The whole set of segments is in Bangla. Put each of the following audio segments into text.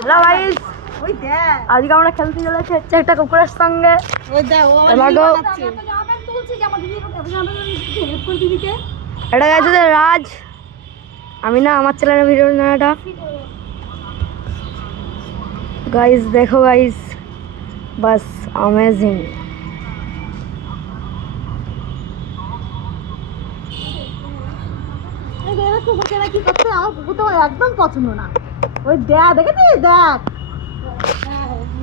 হ্যালো গাইস, ওই দেখ আজকে আমরা খেলতে চলেছি হচ্ছে একটা কুকুরের সঙ্গে। ওই দেখ ও এটা গেছে যে রাজ, আমি না, আমার চ্যানেলের ভিডিও না এটা। গাইস দেখো গাইস, বাস অ্যামেজিং। কি করছে আমার কুকুর তো একদম পছন্দ না। ওই দেখ দেখেছিস, দেখ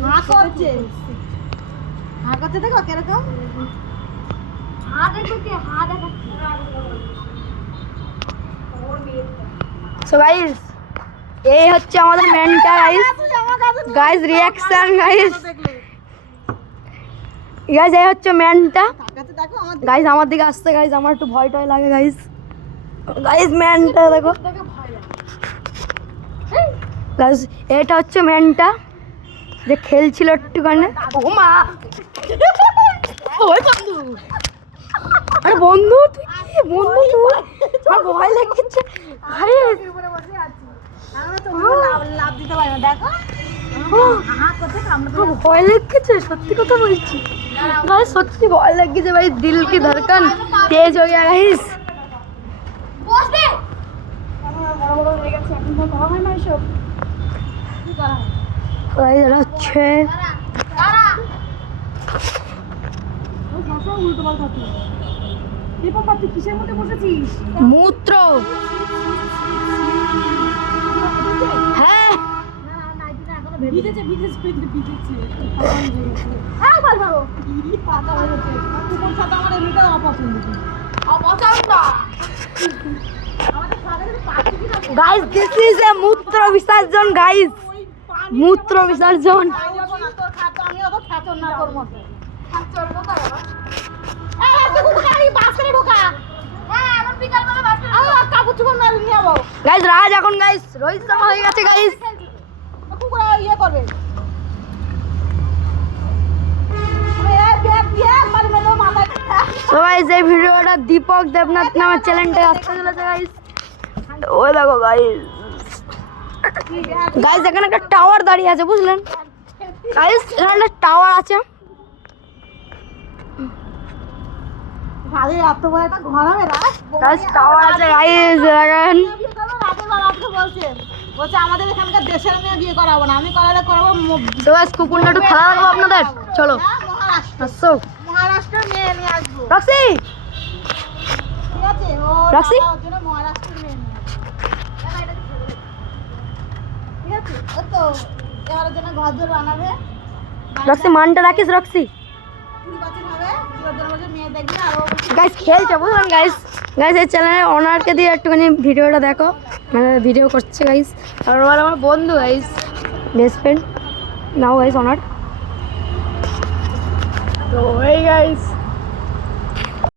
হা করছে, হা করছে, দেখো কিরকম সো গাইস, এই হচ্ছে আমাদের মেনটা guys. Guys reaction guys, guys এই হচ্ছে মেনটা। গাইস আমার দিকে আসছে গাইস, আমার একটু ভয় টয় লাগে গাইস। গাইস মেনটা দেখো গাইস, এটা হচ্ছে মেনটা যে খেলছিল একটুখানি। ও মা, ওই বন্ধু, আরে বন্ধু তুই কি বন্ধু, তুই আমার ভয় লাগছে গাইস। ভয় লাগছে, সত্যি কথা বলছি গাইস, সত্যি ভয় লাগছে ভাই। দিল কি ধড়কন তেজ হয়ে গেছে গাইস। হচ্ছে মূত্র, হ্যাঁ গাইস, দিস ইজ এ মূত্র বিসর্জন গাইস, মূত্র বিসর্জন। গাইস রাজ এখন গাইস রোহিত শর্মা হয়ে গেছে গাইস। তো গাইস এই ভিডিওটা দীপক দেবনাথ নামের চ্যানেলটা আসতে চলেছে গাইস। ওই দেখো গাইস, গাইস এখানে একটা টাওয়ার দাঁড়িয়ে আছে বুঝলেন গাইস, এখানে একটা টাওয়ার আছে। গাইস টাওয়ার আছে গাইস, দেখেন বলছে আমাদের এখানকার দেশের মেয়ে বিয়ে করাবো না, আমি করালে করাবো। তো গাইস কুকুরটা একটু খেলা দেবো আপনাদের, চলো আসো। মহারাষ্ট্রের মেয়ে নিয়ে আসবো, রক্সি ঠিক আছে? ও রক্সি? মহারাষ্ট্রের মেয়ে নিয়ে আসবো, ঠিক আছে? ও তো এবারের জন্য ঘর ধরে বানাবে, রক্সি মানটা রাখিস রক্সি। 20 বছর হবে, ওর জন্য বলছে মেয়ে দেখবি। আর ও গাইস খেলছে বুঝলেন গাইস। গাইস এই চ্যানেলের ওনারকে দিয়ে একটুখানি ভিডিওটা দেখো, মানে ভিডিও করছে গাইস। আর ওরা আমার বন্ধু গাইস, বেস্ট ফ্রেন্ড নাও গাইস ওনার। তো এই গাইস